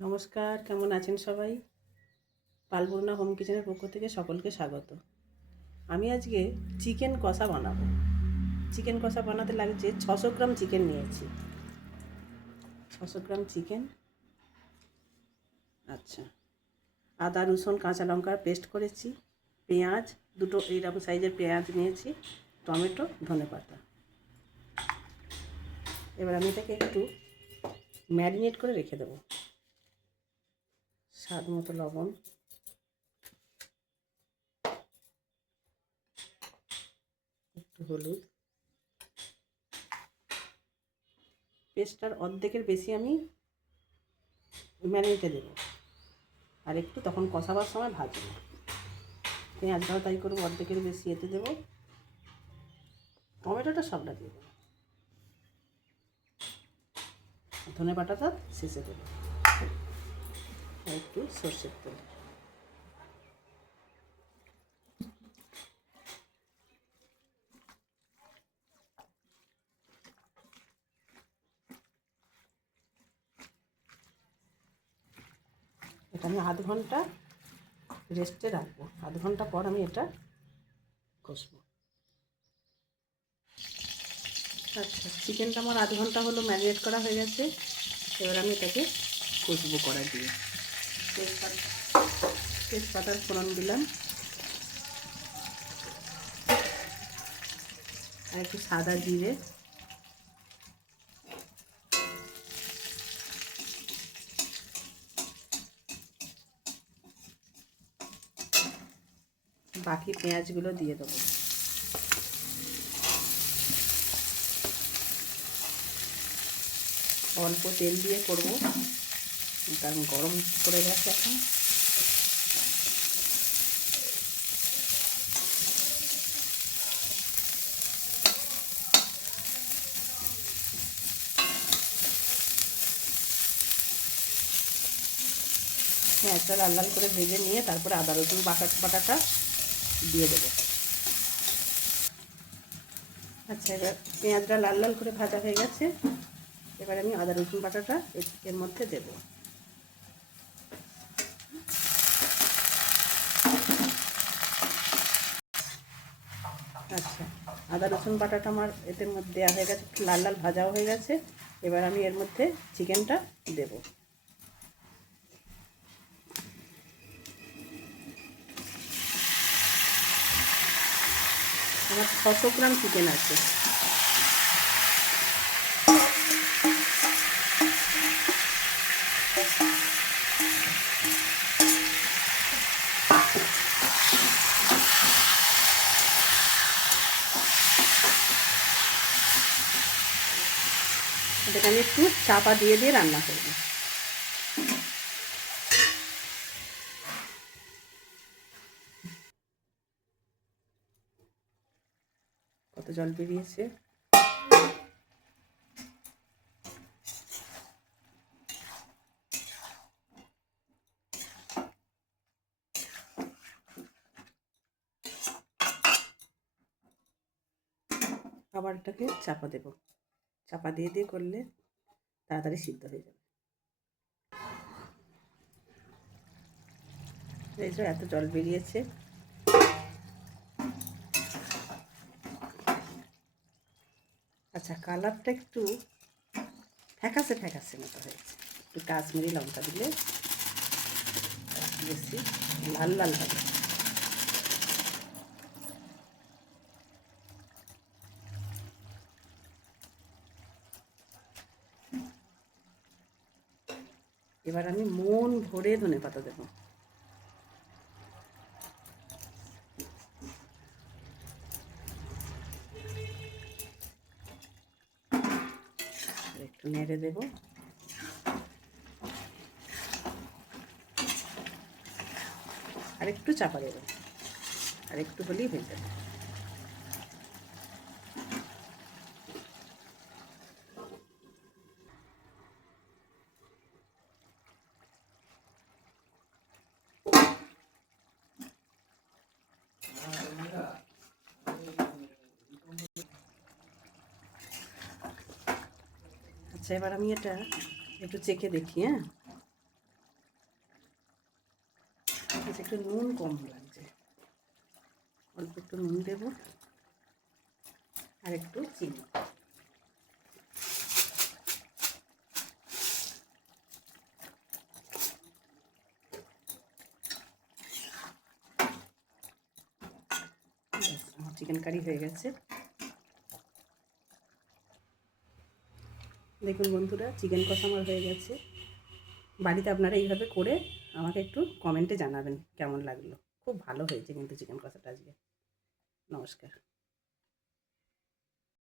নমস্কার, কেমন আছেন সবাই? পালপূর্ণা হোম কিচেনের পক্ষ থেকে সকলকে স্বাগত। আমি আজকে চিকেন কষা বানাবো। চিকেন কষা বানাতে লাগছে 600 গ্রাম চিকেন নিয়েছি। 600 গ্রাম চিকেন। আচ্ছা, আদা রসুন কাঁচা লঙ্কার পেস্ট করেছি, পেঁয়াজ দুটো এইরকম সাইজের পেঁয়াজ নিয়েছি, টমেটো ধনেপাতা। এবার আমি এটাকে একটু ম্যারিনেট করে রেখে দেবো। স্বাদ মতো লবণ, একটু হলুদ, পেস্টটার অর্ধেকের বেশি আমি ম্যারিনেটে দেবো, আর একটু তখন কষাবার সময় ভাজবো। পেঁয়াজটাও তাই করবো, অর্ধেকের বেশি এতে দেবো, টমেটোটা সবটা দিয়ে দেবো, ধনে বাটাটা শেষে দেবো, আর একটু সর্ষের তেল। এটা আমি আধ ঘন্টা রেস্টে রাখবো, আধ ঘন্টা পর আমি এটা কষবো। আচ্ছা, চিকেনটা আমার আধ ঘন্টা হলো ম্যারিনেট করা হয়ে গেছে। এবার আমি এটাকে কষবো কড়াই দিয়ে। তেজপাতার ফোড়ন দিলাম, আর একটু সাদা জিরে, বাকি পেঁয়াজগুলো দিয়ে দেবো। অল্প তেল দিয়ে করবো, কারণ গরম পড়ে গেছে এখন। পেঁয়াজটা লাল লাল করে ভেজে নিয়ে তারপরে আদা রসুন বাটাটা দিয়ে দেবো। আচ্ছা, এবার পেঁয়াজটা লাল লাল করে ভাজা হয়ে গেছে। এবার আমি আদা রসুন বাটাটা এর মধ্যে দেব। আচ্ছা, আদা রসুন বাটাটা আমার এর মধ্যে দেওয়া হয়ে গেছে, লাল লাল ভাজাও হয়ে গেছে। এবার আমি এর মধ্যে চিকেনটা দেব। আমার 600 গ্রাম চিকেন আছে। এটাকে আমি একটু চাপা দিয়ে দিয়ে রান্না করব। কত জল বেরিয়েছে! আবার এটাকে চাপা দেব, চাপা দিয়ে দিয়ে করলে তাড়াতাড়ি সিদ্ধ হয়ে যাবে। এই যে এত জল বেরিয়েছে। আচ্ছা, কালারটা একটু ফ্যাকাসে ফ্যাকাসে মতো হয়েছে। একটু কাশ্মীরি লঙ্কা দিলে বেশি লাল লাল হবে। এবার আমি মন ভরে ধনেপাতা দেবো। একটু নেড়ে দেব। আর একটু চাপা দেবো, আর একটু হলেই হয়ে যাবে। আচ্ছা, এবার আমি এটা একটু চেখে দেখি। হ্যাঁ, আচ্ছা, একটু নুন কম লাগছে, অল্প একটু নুন দেবো আর একটু চিনি। আমার চিকেন কারি হয়ে গেছে। দেখুন বন্ধুরা, চিকেন কষা আমার হয়ে গেছে। বাড়িতে আপনারা এইভাবে করে আমাকে একটু কমেন্টে জানাবেন কেমন লাগলো। খুব ভালো হয়েছে কিন্তু চিকেন কষাটা আজকে। নমস্কার।